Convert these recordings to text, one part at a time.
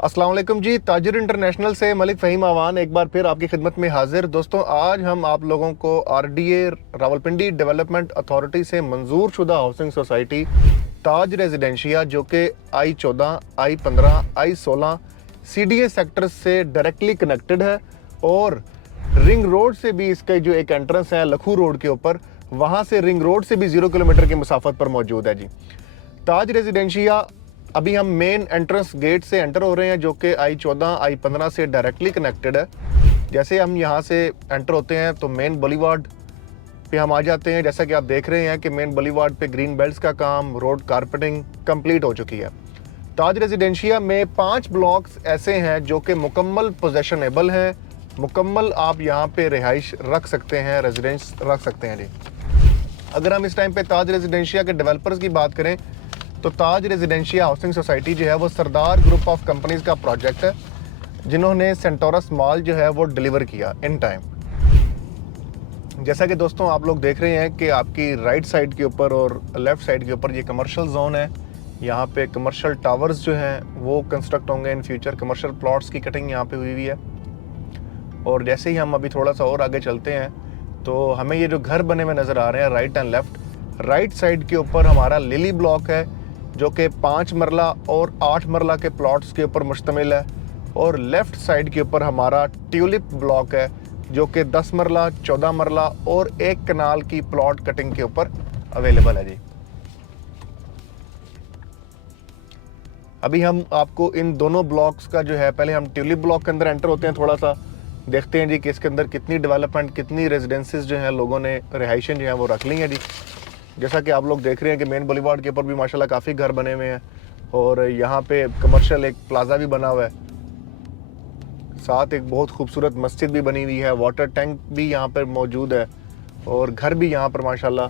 अस्सलाम वालेकुम जी, ताजिर इंटरनेशनल से मलिक फ़हीम आवान एक बार फिर आपकी खिदमत में हाजिर। दोस्तों, आज हम आप लोगों को आरडीए रावलपिंडी डेवलपमेंट अथॉरिटी से मंजूर शुदा हाउसिंग सोसाइटी ताज रेजिडेंशिया, जो कि I-14, I-15, I-16 CDA sector से डायरेक्टली कनेक्टेड है और रिंग रोड से भी इसका जो एक एंट्रेंस है लखू रोड के ऊपर, वहाँ से रिंग रोड से भी 0 किलोमीटर की मुसाफत पर मौजूद है जी। ताज रेजिडेंशिया अभी हम मेन एंट्रेंस गेट से एंटर हो रहे हैं, जो कि I-14, I-15 से डायरेक्टली कनेक्टेड है। जैसे हम यहाँ से एंटर होते हैं तो मेन बुलीवार्ड पे हम आ जाते हैं। जैसा कि आप देख रहे हैं कि मेन बुलीवार्ड पे ग्रीन बेल्ट्स का काम, रोड कारपेटिंग कंप्लीट हो चुकी है। ताज रेजिडेंशिया में 5 ब्लॉक्स ऐसे हैं जो कि मुकम्मल पोजेशनेबल हैं, मुकम्मल आप यहाँ पे रिहाइश रख सकते हैं, रेजिडेंस रख सकते हैं जी। अगर हम इस टाइम पे ताज रेजिडेंशिया के डेवलपर्स की बात करें तो ताज रेजिडेंशिया हाउसिंग सोसाइटी जो है वो सरदार ग्रुप ऑफ कंपनीज का प्रोजेक्ट है, जिन्होंने सेंटोरस मॉल जो है वो डिलीवर किया इन टाइम। जैसा कि दोस्तों आप लोग देख रहे हैं कि आपकी राइट साइड के ऊपर और लेफ़्ट साइड के ऊपर ये कमर्शियल जोन है। यहाँ पे कमर्शियल टावर्स जो हैं वो कंस्ट्रक्ट होंगे इन फ्यूचर। कमर्शियल प्लॉट्स की कटिंग यहाँ पे हुई है। और जैसे ही हम अभी थोड़ा सा और आगे चलते हैं तो हमें ये जो घर बने हुए नज़र आ रहे हैं right and left, right side के ऊपर हमारा लिली ब्लॉक है, जो कि 5 मरला और 8 मरला के प्लॉट्स के ऊपर मुश्तमिल है। और लेफ़्ट साइड के ऊपर हमारा ट्यूलिप ब्लॉक है, जो कि 10 मरला, 14 मरला और 1 कनाल की प्लॉट कटिंग के ऊपर अवेलेबल है जी। अभी हम आपको इन दोनों ब्लॉक्स का जो है, पहले हम ट्यूलिप ब्लॉक के अंदर एंटर होते हैं, थोड़ा सा देखते हैं जी कि इसके अंदर कितनी डेवलपमेंट, कितनी रेजिडेंसेस जो हैं लोगों ने रिहाइशें जो हैं वो रख ली हैं जी। जैसा कि आप लोग देख रहे हैं कि मेन बुलीवार्ड के ऊपर भी माशाल्लाह काफ़ी घर बने हुए हैं और यहाँ पे कमर्शियल एक प्लाजा भी बना हुआ है, साथ एक बहुत खूबसूरत मस्जिद भी बनी हुई है, वाटर टैंक भी यहाँ पर मौजूद है और घर भी यहाँ पर माशाल्लाह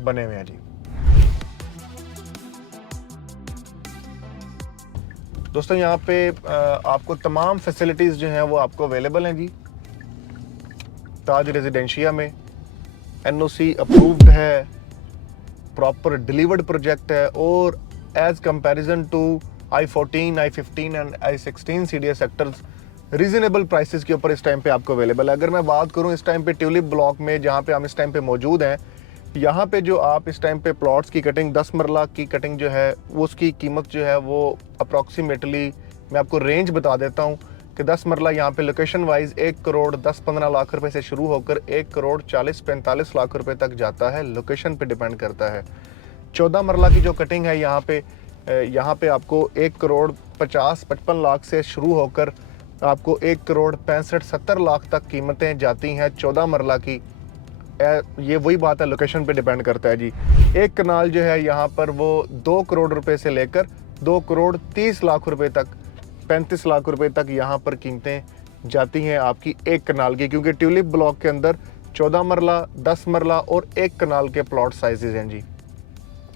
बने हुए हैं जी। दोस्तों, यहाँ पे आपको तमाम फैसिलिटीज़ जो हैं वो आपको अवेलेबल हैं जी। ताज रेजिडेंशिया में NOC अप्रूव्ड है, प्रॉपर डिलीवर्ड प्रोजेक्ट है और as comparison to I-14, I-15 and I-16 CDA sectors reasonable prices के ऊपर इस टाइम पे आपको अवेलेबल है। अगर मैं बात करूं इस टाइम पे ट्यूलिप ब्लॉक में, जहां पे हम इस टाइम पे मौजूद हैं, यहाँ पे जो आप इस टाइम पे प्लॉट्स की कटिंग 10 मरला की कटिंग जो है उसकी कीमत जो है वो अप्रॉक्सीमेटली मैं आपको रेंज बता देता हूँ कि 10 मरला यहाँ पे लोकेशन वाइज 1 करोड़ 10-15 लाख रुपए से शुरू होकर 1 करोड़ 40-45 लाख रुपए तक जाता है, लोकेशन पे डिपेंड करता है। 14 मरला की जो कटिंग है यहाँ पे आपको 1 करोड़ 50-55 लाख से शुरू होकर आपको 1 करोड़ 65-70 लाख तक कीमतें जाती हैं 14 मरला की। ये वही बात है, लोकेशन पे डिपेंड करता है जी। 1 कनाल जो है यहाँ पर वो 2 करोड़ रुपए से लेकर 2 करोड़ 30 लाख रुपए तक, 35 लाख रुपए तक यहाँ पर कीमतें जाती हैं आपकी 1 कनाल की, क्योंकि ट्यूलिप ब्लॉक के अंदर 14 मरला, 10 मरला और 1 कनाल के प्लॉट साइजेज हैं जी।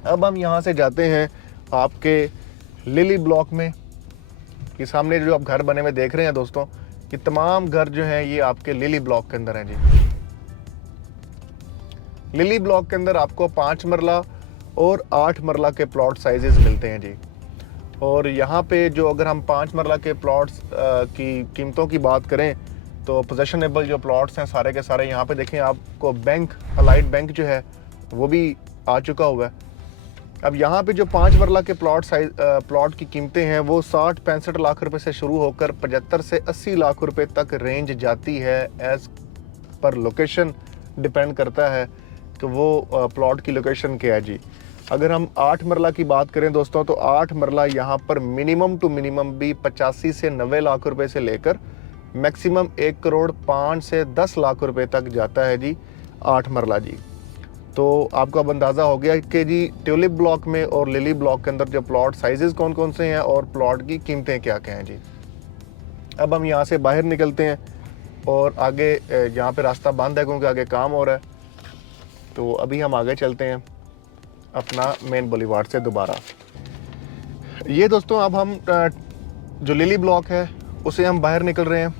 अब हम यहाँ से जाते हैं आपके लिली ब्लॉक में। कि सामने जो आप घर बने हुए देख रहे हैं दोस्तों, कि तमाम घर जो हैं ये आपके लिली ब्लॉक के अंदर हैं जी। लिली ब्लॉक के अंदर आपको 5 मरला और 8 मरला के प्लॉट साइजेस मिलते हैं जी। और यहाँ पे जो अगर हम 5 मरला के प्लॉट्स की कीमतों की बात करें तो पोजेशनेबल जो प्लॉट्स हैं सारे के सारे यहाँ पे देखें, आपको बैंक, अलाइड बैंक जो है वो भी आ चुका हुआ है। अब यहाँ पे जो 5 मरला के प्लॉट की कीमतें हैं वो 60-65 लाख रुपए से शुरू होकर 75 से 80 लाख रुपए तक रेंज जाती है। एज पर लोकेशन डिपेंड करता है कि वो प्लॉट की लोकेशन क्या है जी। अगर हम 8 मरला की बात करें दोस्तों, तो 8 मरला यहाँ पर मिनिमम टू मिनिमम भी 85 से 90 लाख रुपए से लेकर मैक्सिमम 1 करोड़ 5 से 10 लाख रुपए तक जाता है जी 8 मरला जी। तो आपको अब अंदाज़ा हो गया कि जी ट्यूलिप ब्लॉक में और लिली ब्लॉक के अंदर जो प्लॉट साइजेस कौन कौन से हैं और प्लॉट की कीमतें क्या क्या हैं जी। अब हम यहाँ से बाहर निकलते हैं और आगे यहाँ पे रास्ता बंद है क्योंकि आगे काम हो रहा है, तो अभी हम आगे चलते हैं अपना मेन बुलीवार्ड से दोबारा। ये दोस्तों अब हम जो लिली ब्लॉक है उसे हम बाहर निकल रहे हैं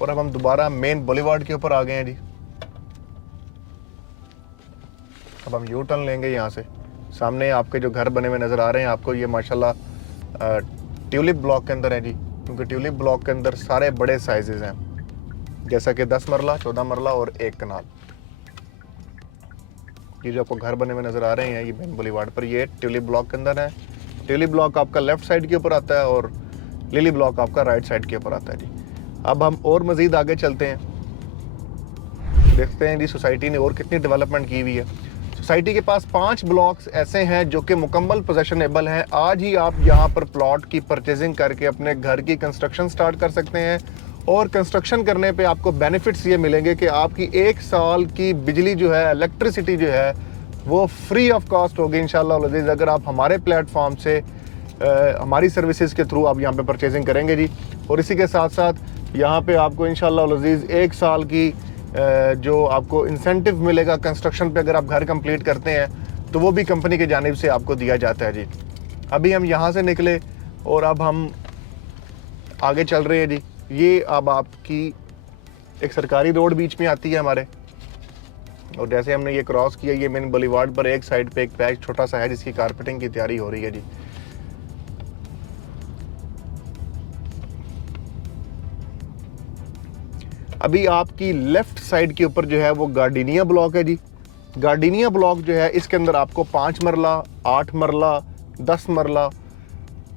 और अब हम दोबारा मेन बुलीवार्ड के ऊपर आ गए हैं जी। अब हम यू टर्न लेंगे यहाँ से सामने आपके जो घर बने हुए नज़र आ रहे हैं आपको, ये माशाल्लाह ट्यूलिप ब्लॉक के अंदर है जी, क्योंकि ट्यूलिप ब्लॉक के अंदर सारे बड़े साइजेस हैं, जैसा कि 10 मरला, 14 मरला और 1 कनाल। ये जो आपको घर बने हुए नज़र आ रहे हैं ये मेन बुलीवार्ड पर, ये ट्यूलिप ब्लॉक के अंदर है। ट्यूलिप ब्लॉक आपका लेफ़्ट साइड के ऊपर आता है और लिली ब्लॉक आपका राइट साइड के ऊपर आता है जी। अब हम और मज़ीद आगे चलते हैं, देखते हैं जी सोसाइटी ने और कितनी डेवलपमेंट की हुई है। सोसाइटी के पास 5 ब्लॉक्स ऐसे हैं जो कि मुकम्मल पोजेशनेबल हैं। आज ही आप यहाँ पर प्लॉट की परचेजिंग करके अपने घर की कंस्ट्रक्शन स्टार्ट कर सकते हैं, और कंस्ट्रक्शन करने पे आपको बेनिफिट्स ये मिलेंगे कि आपकी 1 साल की बिजली जो है, इलेक्ट्रिसिटी जो है, वो फ्री ऑफ कॉस्ट होगी इंशाल्लाह अज़ीज़, अगर आप हमारे प्लेटफॉर्म से हमारी सर्विसेज के थ्रू आप यहाँ पे परचेजिंग करेंगे जी। और इसी के साथ साथ यहाँ पे आपको इंशाल्लाह अज़ीज़ 1 साल की जो आपको इंसेंटिव मिलेगा कंस्ट्रक्शन पे, अगर आप घर कंप्लीट करते हैं तो वो भी कंपनी की जानिब से आपको दिया जाता है जी। अभी हम यहाँ से निकले और अब हम आगे चल रहे हैं जी। ये अब आपकी एक सरकारी रोड बीच में आती है हमारे, और जैसे हमने ये क्रॉस किया, ये मेन बुलीवार्ड पर एक साइड पे एक पैच छोटा सा है जिसकी कारपेटिंग की तैयारी हो रही है जी। अभी आपकी लेफ्ट साइड के ऊपर जो है वो गार्डिनिया ब्लॉक है जी। गार्डिनिया ब्लॉक जो है इसके अंदर आपको 5 मरला, 8 मरला, 10 मरला,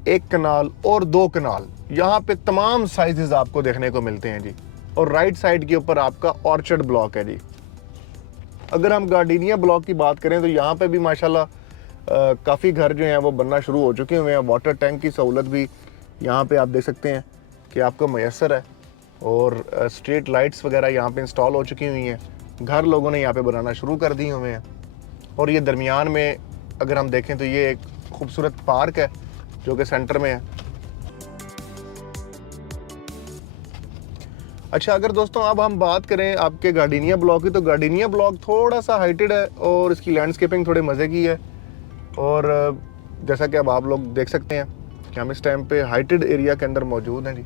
1 कनाल और 2 कनाल, यहाँ पे तमाम साइजेस आपको देखने को मिलते हैं जी। और राइट साइड के ऊपर आपका ऑर्चर्ड ब्लॉक है जी। अगर हम गार्डिनिया ब्लॉक की बात करें तो यहाँ पे भी माशाल्लाह काफ़ी घर जो हैं वो बनना शुरू हो चुके हुए हैं। वाटर टैंक की सहूलत भी यहाँ पे आप देख सकते हैं कि आपको मैसर है, और स्ट्रीट लाइट्स वगैरह यहाँ पे इंस्टॉल हो चुकी हुई हैं। घर लोगों ने यहाँ पे बनाना शुरू कर दिए हुए हैं। और ये दरमियान में अगर हम देखें तो ये एक खूबसूरत पार्क है जो कि सेंटर में है। अच्छा, अगर दोस्तों अब हम बात करें आपके गार्डिनिया ब्लॉक की, तो गार्डिनिया ब्लॉक थोड़ा सा हाइटेड है और इसकी लैंडस्केपिंग थोड़े मज़े की है। और जैसा कि अब आप लोग देख सकते हैं कि हम इस टाइम पे हाइटेड एरिया के अंदर मौजूद हैं जी।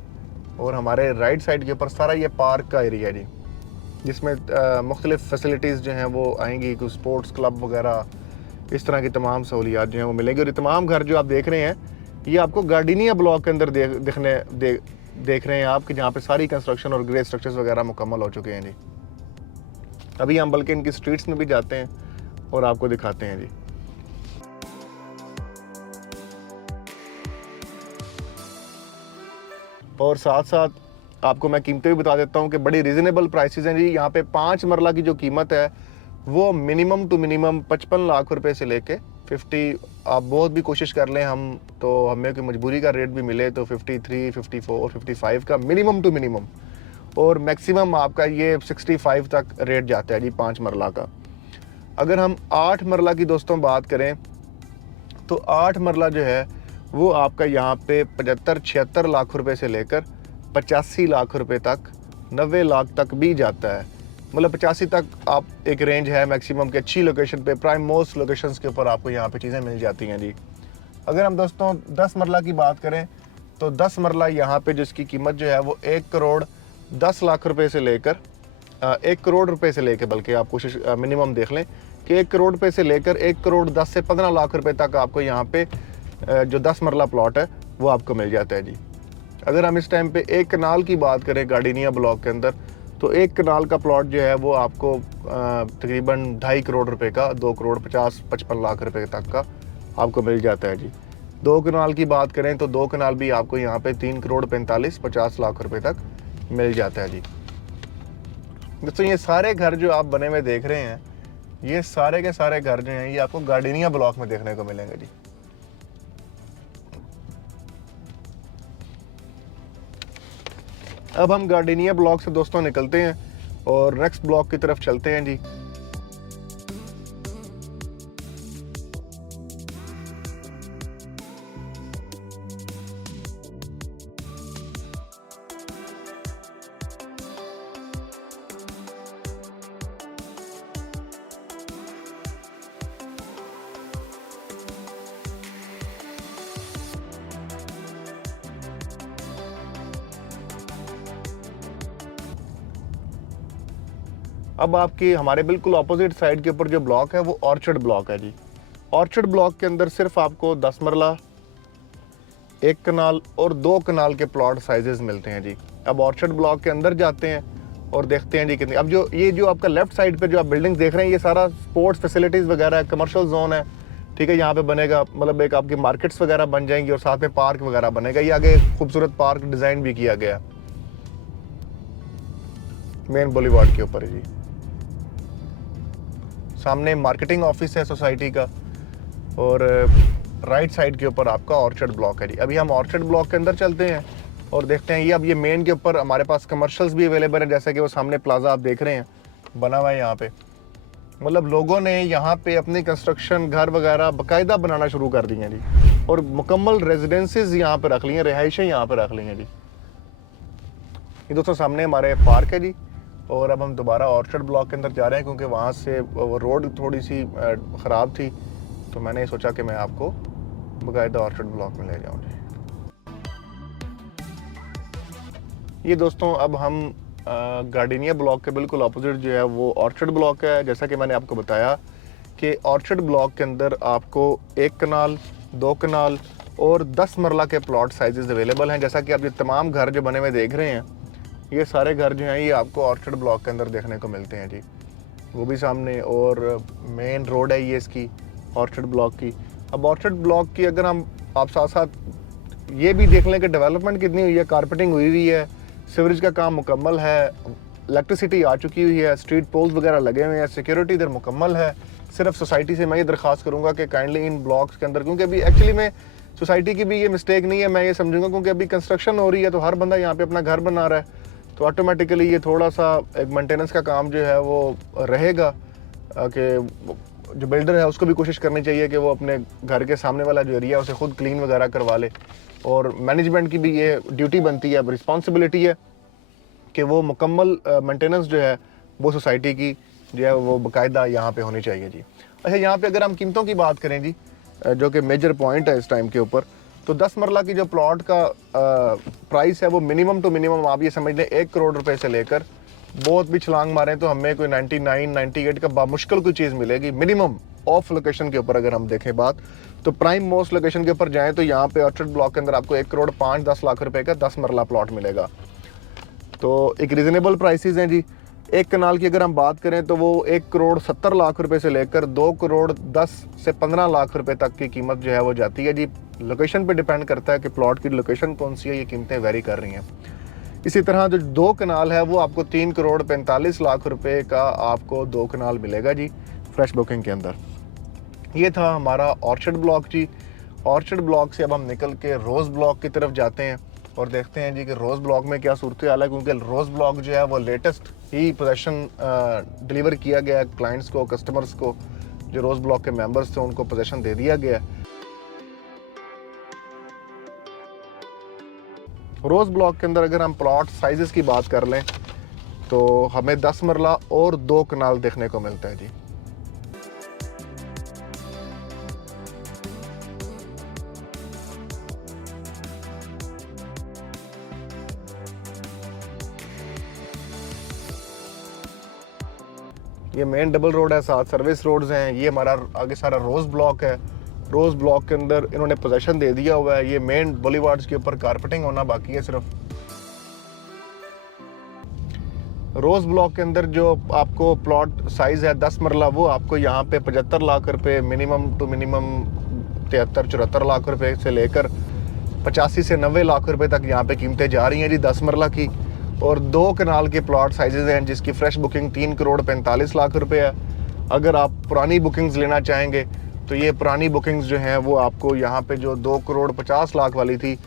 और हमारे राइट साइड के ऊपर सारा ये पार्क का एरिया है जी, जिसमें मुख्तलिफ़ फैसिलिटीज़ जो हैं वो आएंगी, कुछ स्पोर्ट्स क्लब वगैरह, इस तरह की तमाम सहूलियात जो हैं वो मिलेंगी। और ये तमाम घर जो आप देख रहे हैं ये आपको गार्डिनिया ब्लॉक के अंदर देख रहे हैं आप, कि जहाँ पे सारी कंस्ट्रक्शन और ग्रे स्ट्रक्चर्स वगैरह मुकम्मल हो चुके हैं जी। अभी हम बल्कि इनकी स्ट्रीट्स में भी जाते हैं और आपको दिखाते हैं जी। और साथ साथ आपको मैं कीमतें भी बता देता हूँ कि बड़ी रीज़नेबल प्राइसेस हैं जी। यहाँ पे 5 मरला की जो कीमत है वो मिनिमम टू मिनिमम 55 लाख रुपए से लेके 50, आप बहुत भी कोशिश कर लें हम तो हमें कोई मजबूरी का रेट भी मिले तो 53, 54, 55 का मिनिमम टू मिनिमम, और मैक्सिमम आपका ये 65 तक रेट जाता है जी 5 मरला का। अगर हम 8 मरला की दोस्तों बात करें तो 8 मरला जो है वो आपका यहाँ पे 75-76 लाख रुपए से लेकर 85 लाख रुपए तक, 90 लाख तक भी जाता है। मतलब 85 तक आप एक रेंज है मैक्सिमम के, अच्छी लोकेशन पे, प्राइम मोस्ट लोकेशंस के ऊपर आपको यहाँ पे चीज़ें मिल जाती हैं जी। अगर हम दोस्तों 10 मरला की बात करें तो 10 मरला यहाँ पे जिसकी कीमत जो है वो 1 करोड़ 10 लाख रुपए से लेकर 1 करोड़ रुपए से लेकर, बल्कि आप कोशिश मिनिमम देख लें कि 1 करोड़ रुपए से लेकर 1 करोड़ 10 से 15 लाख रुपए तक आपको यहाँ पे जो 10 मरला प्लॉट है वो आपको मिल जाता है जी। अगर हम इस टाइम पे 1 कनाल की बात करें गार्डिनिया ब्लॉक के अंदर, तो 1 कनाल का प्लॉट जो है वो आपको तकरीबन 2.5 करोड़ रुपए का, 2 करोड़ 50-55 लाख रुपए तक का आपको मिल जाता है जी। 2 कनाल की बात करें तो 2 कनाल भी आपको यहाँ पे 3 करोड़ 45-50 लाख रुपए तक मिल जाता है जी। दोस्तों ये सारे घर जो आप बने हुए देख रहे हैं, ये सारे के सारे घर जो हैं ये आपको गार्डिनिया ब्लॉक में देखने को मिलेंगे जी। अब हम गार्डिनिया ब्लॉक से दोस्तों निकलते हैं और नेक्स्ट ब्लॉक की तरफ चलते हैं जी। अब आपकी हमारे बिल्कुल अपोजिट साइड के ऊपर जो ब्लॉक है वो ऑर्चर्ड ब्लॉक है जी। ऑर्चर्ड ब्लॉक के अंदर सिर्फ आपको 10 मरला, 1 कनाल और 2 कनाल के प्लॉट साइजेस मिलते हैं जी। अब ऑर्चर्ड ब्लॉक के अंदर जाते हैं और देखते हैं जी कितनी। अब जो ये जो आपका लेफ्ट साइड पे जो आप बिल्डिंग देख रहे हैं, ये सारा स्पोर्ट्स फैसिलिटीज़ वगैरह है, कमर्शियल जोन है, ठीक है। यहाँ पे बनेगा, मतलब एक आपकी मार्केट्स वगैरह बन जाएंगी और साथ में पार्क वगैरह बनेगा। ये आगे खूबसूरत पार्क डिज़ाइन भी किया गया मेन बुलेवार्ड के ऊपर जी। सामने मार्केटिंग ऑफिस है सोसाइटी का और राइट साइड के ऊपर आपका ऑर्चर्ड ब्लॉक है जी। अभी हम ऑर्चर्ड ब्लॉक के अंदर चलते हैं और देखते हैं। ये अब ये मेन के ऊपर हमारे पास कमर्शियल्स भी अवेलेबल है, जैसे कि वो सामने प्लाजा आप देख रहे हैं बना हुआ है यहाँ पे। मतलब लोगों ने यहाँ पे अपनी कंस्ट्रक्शन घर वगैरह बाकायदा बनाना शुरू कर दी हैं जी और मुकम्मल रेजिडेंसीज यहाँ पे रख ली हैं, रिहाइशें यहाँ पे रख ली हैं जी। ये दोस्तों सामने हमारे पार्क है जी। और अब हम दोबारा ऑर्चर्ड ब्लॉक के अंदर जा रहे हैं क्योंकि वहाँ से रोड थोड़ी सी ख़राब थी, तो मैंने सोचा कि मैं आपको बाकायदा ऑर्चर्ड ब्लॉक में ले जाऊँ जी। ये दोस्तों अब हम गार्डनिया ब्लॉक के बिल्कुल अपोजिट जो है वो ऑर्चर्ड ब्लॉक है। जैसा कि मैंने आपको बताया कि ऑर्चर्ड ब्लॉक के अंदर आपको 1 कनाल, 2 कनाल और 10 मरला के प्लॉट साइजेस अवेलेबल हैं। जैसा कि आप ये तमाम घर जो बने हुए देख रहे हैं, ये सारे घर जो हैं ये आपको ऑर्चर्ड ब्लॉक के अंदर देखने को मिलते हैं जी। वो भी सामने, और मेन रोड है ये इसकी ऑर्चर्ड ब्लॉक की। अब ऑर्चर्ड ब्लॉक की अगर हम आप साथ साथ ये भी देख लें कि डेवलपमेंट कितनी हुई है, कारपेटिंग हुई है, सीवरेज का काम मुकम्मल है, इलेक्ट्रिसिटी आ चुकी हुई है, स्ट्रीट पोल्स वगैरह लगे हुए हैं, सिक्योरिटी इधर मुकम्मल है। सिर्फ सोसाइटी से मैं ये दरख्वास्त करूँगा कि काइंडली इन ब्लॉक्स के अंदर, क्योंकि अभी एक्चुअली में सोसाइटी की भी ये मिस्टेक नहीं है, मैं ये समझूंगा क्योंकि अभी कंस्ट्रक्शन हो रही है तो हर बंदा यहाँ पे अपना घर बना रहा है, तो ऑटोमेटिकली ये थोड़ा सा एक मेंटेनेंस का काम जो है वो रहेगा कि जो बिल्डर है उसको भी कोशिश करनी चाहिए कि वो अपने घर के सामने वाला जो एरिया है उसे खुद क्लीन वगैरह करवा ले। और मैनेजमेंट की भी ये ड्यूटी बनती है, अब रिस्पॉन्सिबिलिटी है कि वो मुकम्मल मेंटेनेंस जो है वो सोसाइटी की जो है वो बाकायदा यहाँ पे होनी चाहिए जी। अच्छा, यहाँ पे अगर हम कीमतों की बात करें जी, जो कि मेजर पॉइंट है इस टाइम के ऊपर, तो 10 मरला की जो प्लॉट का प्राइस है वो मिनिमम टू मिनिमम आप ये समझ लें 1 करोड़ रुपए से लेकर, बहुत भी छलांग मारें तो हमें कोई 99, 98 का बामुश्किल कोई चीज़ मिलेगी मिनिमम ऑफ लोकेशन के ऊपर। अगर हम देखें बात तो प्राइम मोस्ट लोकेशन के ऊपर जाएं तो यहाँ पे ऑर्चर्ड ब्लॉक के अंदर आपको 1 करोड़ 5-10 लाख रुपए का 10 मरला प्लॉट मिलेगा। तो एक रीज़नेबल प्राइसेस हैं जी। 1 कनाल की अगर हम बात करें तो वो 1 करोड़ 70 लाख रुपए से लेकर 2 करोड़ 10 से 15 लाख रुपए तक की कीमत जो है वो जाती है जी। लोकेशन पे डिपेंड करता है कि प्लॉट की लोकेशन कौन सी है, ये कीमतें वेरी कर रही हैं। इसी तरह जो 2 कनाल है वो आपको 3 करोड़ 45 लाख रुपए का आपको 2 कनाल मिलेगा जी फ्रेश बुकिंग के अंदर। ये था हमारा ऑर्चर्ड ब्लॉक जी। ऑर्चर्ड ब्लॉक से अब हम निकल के रोज़ ब्लॉक की तरफ जाते हैं और देखते हैं जी कि रोज़ ब्लॉक में क्या सूरत हाल है, क्योंकि रोज़ ब्लॉक जो है वो लेटेस्ट ही पोजेसन डिलीवर किया गया है क्लाइंट्स को, कस्टमर्स को। जो रोज़ ब्लॉक के मेंबर्स थे उनको पोजेसन दे दिया गया है। रोज़ ब्लॉक के अंदर अगर हम प्लॉट साइजेस की बात कर लें तो हमें 10 मरला और 2 कनाल देखने को मिलता है जी। ये मेन डबल रोड है, साथ सर्विस रोड्स हैं। ये हमारा आगे सारा रोज़ ब्लॉक है। रोज़ ब्लॉक के अंदर इन्होंने पोजेसन दे दिया हुआ है। ये मेन बुलेवार्ड्स के ऊपर कारपेटिंग होना बाकी है सिर्फ। रोज़ ब्लॉक के अंदर जो आपको प्लॉट साइज़ है 10 मरला, वो आपको यहाँ पे 75 लाख रुपए मिनिमम टू मिनिमम 73-74 लाख रुपए से लेकर 85 से 90 लाख रुपए तक यहाँ पे कीमतें जा रही हैं जी 10 मरला की। और 2 कनाल के प्लॉट साइजेज हैं जिसकी फ्रेश बुकिंग 3 करोड़ 45 लाख रुपए है। अगर आप पुरानी बुकिंग्स लेना चाहेंगे तो ये पुरानी बुकिंग्स जो हैं वो आपको यहाँ पे जो 2 करोड़ 50 लाख वाली थी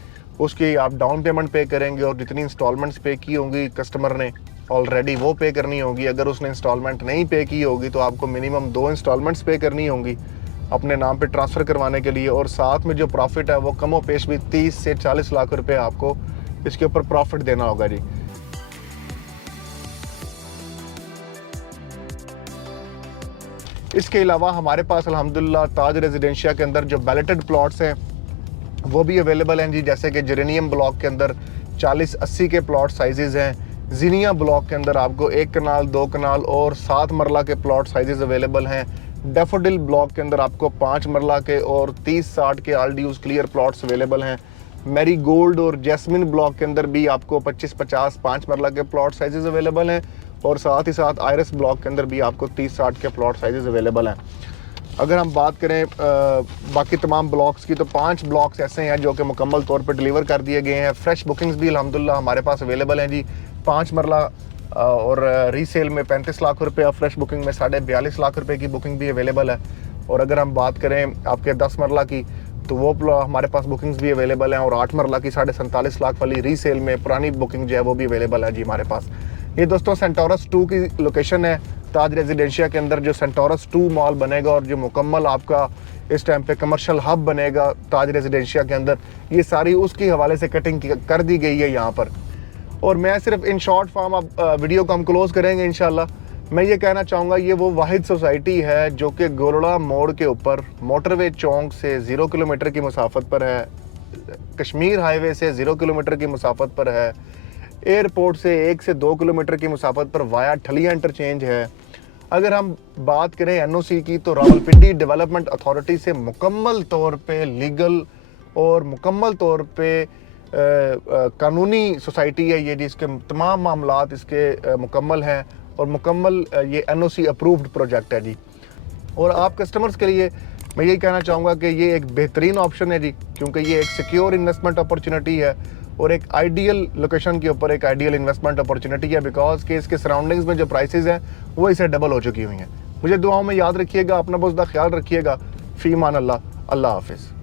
उसकी आप डाउन पेमेंट पे करेंगे और जितनी इंस्टॉलमेंट्स पे की होंगी कस्टमर ने ऑलरेडी वो पे करनी होगी। अगर उसने इंस्टॉलमेंट नहीं पे की होगी तो आपको मिनिमम 2 इंस्टॉलमेंट्स पे करनी होंगी अपने नाम पे ट्रांसफ़र करवाने के लिए। और साथ में जो प्रॉफिट है वो कमो पेश भी 30 से 40 लाख रुपए आपको इसके ऊपर प्रॉफिट देना होगा जी। इसके अलावा हमारे पास अल्हम्दुलिल्लाह ताज रेजिडेंशिया के अंदर जो बैलेटेड प्लॉट्स हैं वो भी अवेलेबल हैं जी। जैसे कि जेरेनियम ब्लॉक के अंदर 40-80 के प्लॉट साइजेज़ हैं। जीनिया ब्लॉक के अंदर आपको 1 कनाल 2 कनाल और 7 मरला के प्लॉट साइजेज़ अवेलेबल हैं। डैफोडिल ब्लॉक के अंदर आपको 5 मरला के और 30-60 के all dues clear plots available हैं। मैरी गोल्ड और जैस्मिन ब्लॉक के अंदर भी आपको 25-50 5 मरला के प्लॉट साइजेस अवेलेबल हैं, और साथ ही साथ आयरस ब्लॉक के अंदर भी आपको 30-60 के प्लॉट साइजेस अवेलेबल हैं। अगर हम बात करें बाकी तमाम ब्लॉक्स की, तो 5 ब्लॉक्स ऐसे हैं जो कि मुकम्मल तौर पर डिलीवर कर दिए गए हैं। फ्रेश बुकिंग्स भी अल्हम्दुलिल्लाह हमारे पास अवेलेबल हैं जी। 5 मरला और रीसेल में 35 लाख रुपये, फ्रेश बुकिंग में 42.5 लाख रुपए की बुकिंग भी अवेलेबल है। और अगर हम बात करें आपके 10 मरला की, तो वो हमारे पास बुकिंग्स भी अवेलेबल हैं, और 8 मरला की 47.5 लाख वाली रीसेल में पुरानी बुकिंग जो है वो भी अवेलेबल है जी हमारे पास। ये दोस्तों सेंटोरस 2 की लोकेशन है, ताज रेजिडेंशिया के अंदर जो सेंटोरस 2 मॉल बनेगा और जो मुकम्मल आपका इस टाइम पे कमर्शियल हब बनेगा ताज रेजिडेंशिया के अंदर, ये सारी उसकी हवाले से कटिंग कर दी गई है यहाँ पर। और मैं सिर्फ इन शॉर्ट फॉर्म अब वीडियो को हम क्लोज़ करेंगे इंशाल्लाह। मैं ये कहना चाहूँगा, ये वो वाहिद सोसाइटी है जो कि गोलड़ा मोड़ के ऊपर मोटरवे चौक से 0 किलोमीटर की मुसाफत पर है, कश्मीर हाईवे से 0 किलोमीटर की मुसाफत पर है, एयरपोर्ट से 1 से 2 किलोमीटर की मुसाफत पर वाया ठलिया इंटरचेंज है। अगर हम बात करें एनओसी की, तो रावलपिंडी डेवलपमेंट अथॉरिटी से मुकम्मल तौर पे लीगल और मुकम्मल तौर पे कानूनी सोसाइटी है ये, जिसके तमाम मामलात इसके मुकम्मल हैं, और मुकम्मल ये एनओसी अप्रूव्ड प्रोजेक्ट है जी। और आप कस्टमर्स के लिए मैं यही कहना चाहूँगा कि ये एक बेहतरीन ऑप्शन है जी, क्योंकि ये एक सिक्योर इन्वेस्टमेंट अपॉर्चुनिटी है और एक आइडियल लोकेशन के ऊपर एक आइडियल इन्वेस्टमेंट अपॉर्चुनिटी है, बिकॉज के इसके सराउंडिंग्स में जो प्राइसेस हैं वो इसे डबल हो चुकी हुई हैं। मुझे दुआओं में याद रखिएगा, अपना बहुत ज़्यादा ख्याल रखिएगा। फ़ी मान अल्लाह, अल्लाह हाफिज़।